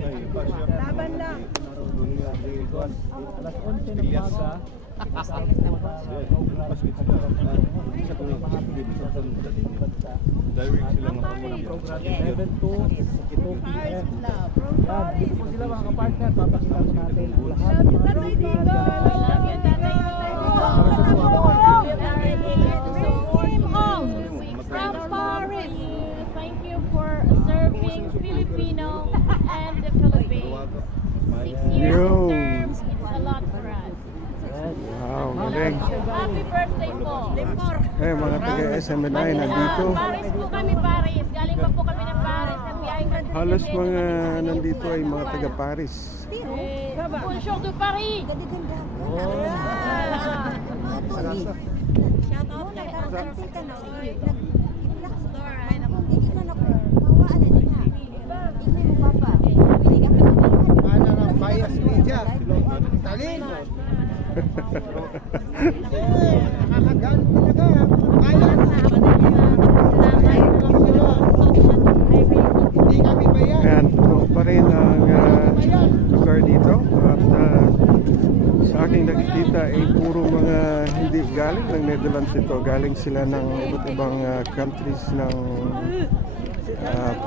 Laban lang. Alas 11 ng umaga. Level 2 2 p.m. Yan, po sila mga kapartner, papakita ko natin ang lahat ng mga From Paris, thank you for serving Filipino and the Philippines. 6 years of term, it's a lot for us. Wow, galing. Happy birthday po. Eh, mga taga-SMNI nandito. Paris po kami, Paris. Galing pa po kami ng Paris. Nagbiyahe kami. Halos mga nandito ay mga taga-Paris. Bonjour de Paris. Shout out kay Auntie ka na. Nag-black store ay naman. Hindi man ako mawaan na niya. Hindi mo papa. Hindi ka Ano nga, bias media. Talin. Nakakagaan talaga. Bias. Hindi kami bayan. Ayan, tumo pa rin ang lugar dito. At sa aking nakikita ay puro mga hindi galing ng Netherlands ito. Galing sila ng iba't ibang countries ng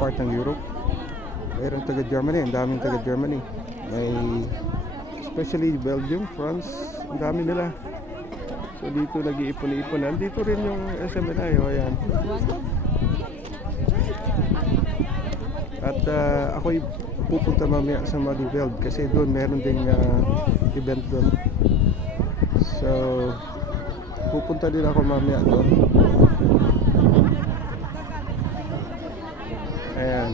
part ng Europe. Mayroong taga Germany, ang daming taga Germany. May especially Belgium, France, ang dami nila. So dito nag-iipon-ipon. Nandito rin yung SMNI, o ayan. At ako'y pupunta mamaya sa Malieveld kasi doon meron ding event doon. So pupunta din ako mamaya doon. Ayan.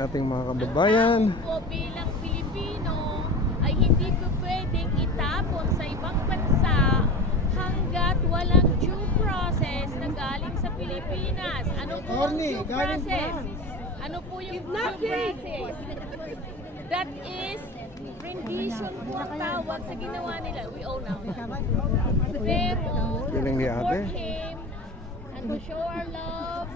Ating mga kababayan. Po bilang Pilipino ay hindi po pwedeng itapon sa ibang bansa hanggat walang due process na galing sa Pilipinas. Ano po ang due process? Ano po yung due process? That is rendition po ang tawag sa ginawa nila. We owe now. Pero Galing ni to ate. support him and to show our love